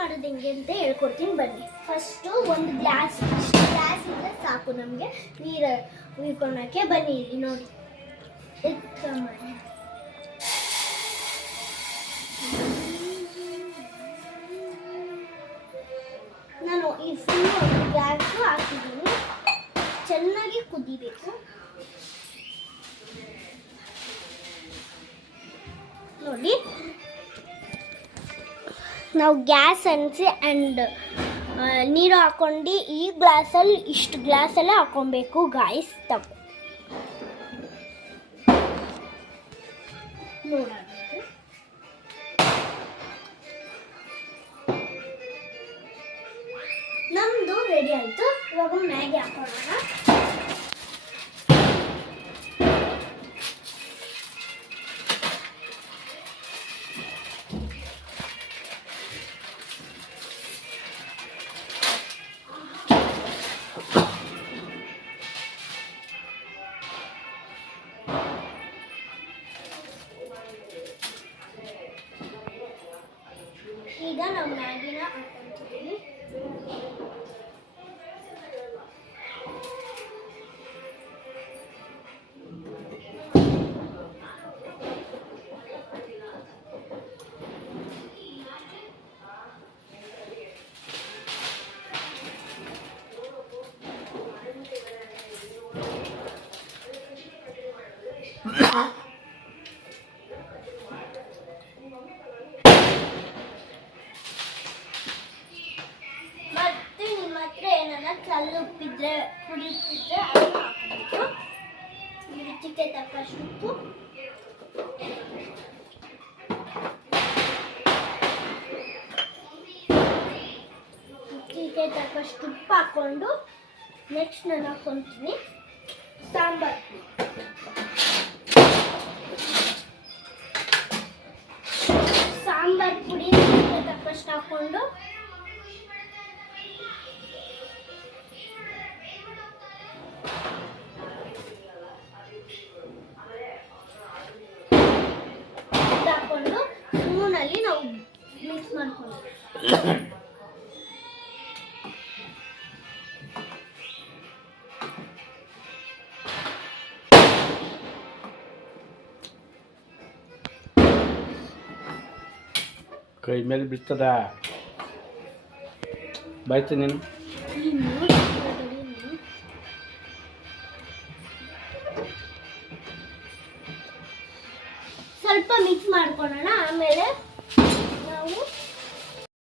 ಮಾಡೋದು ಹೆಂಗೆ ಅಂತ ಹೇಳ್ಕೊಡ್ತೀನಿ ಬನ್ನಿ. ಫಸ್ಟು ಒಂದು ಗ್ಲಾಸ್ ಇದ್ರೆ ಸಾಕು ನಮಗೆ ನೀರು ಉಯ್ಕೊಳಕ್ಕೆ. ಬನ್ನಿ ಇಲ್ಲಿ ನೋಡಿ, ನಾನು ಈ ಫುಲ್ಲು ಗ್ಯಾಸು ಹಾಕಿದ್ದೀನಿ. ಚೆನ್ನಾಗಿ ಕುದಿಬೇಕು ನೋಡಿ. ನಾವು ಗ್ಯಾಸ್ ಅನಿಸಿ ಆ್ಯಂಡ್ ನೀರು ಹಾಕ್ಕೊಂಡು ಈ ಗ್ಲಾಸಲ್ಲಿ ಇಷ್ಟು ಗ್ಲಾಸಲ್ಲೇ ಹಾಕ್ಕೊಬೇಕು ಗಾಯ್ಸ್. ತಪ್ಪು ನೋಡೋಣ. ನಮ್ಮದು ರೆಡಿ ಆಯಿತು. ಇವಾಗ ಮ್ಯಾಗಿ ಹಾಕೋಣ. ಈಗ ನಾವು ಮ್ಯಾಗಿನ ಹಾಕೊಂತೀವಿ. ಮತ್ತೆ ನಿಮ್ಮ ಹತ್ರ ಏನಾರ ಕಲ್ಲುಪ್ಪಿದ್ರೆ ಪುಡಿ ಉಪ್ಪಿದ್ರೆ ಅದನ್ನು ಹಾಕಬೇಕು. ರುಚಿಗೆ ತಕ್ಕಷ್ಟು ಉಪ್ಪು, ರುಚಿಗೆ ತಕ್ಕಷ್ಟು ಉಪ್ಪು ಹಾಕ್ಕೊಂಡು ನೆಕ್ಸ್ಟ್ ನಾನು ಹಾಕ್ಕೊತೀನಿ ಸಾಂಬಾರು ಪುಡಿ ತಕ್ಕಷ್ಟು ಹಾಕ್ಕೊಂಡು ಸ್ಪೂನಲ್ಲಿ ನಾವು ಮಿಕ್ಸ್ ಮಾಡ್ಕೊಂಡು ಕೈ ಮೇಲೆ ಬಿಡ್ತದ ಬಾಯ್ತು ನೀನು. ಸ್ವಲ್ಪ ಮಿಕ್ಸ್ ಮಾಡ್ಕೊಳ್ಳೋಣ. ಆಮೇಲೆ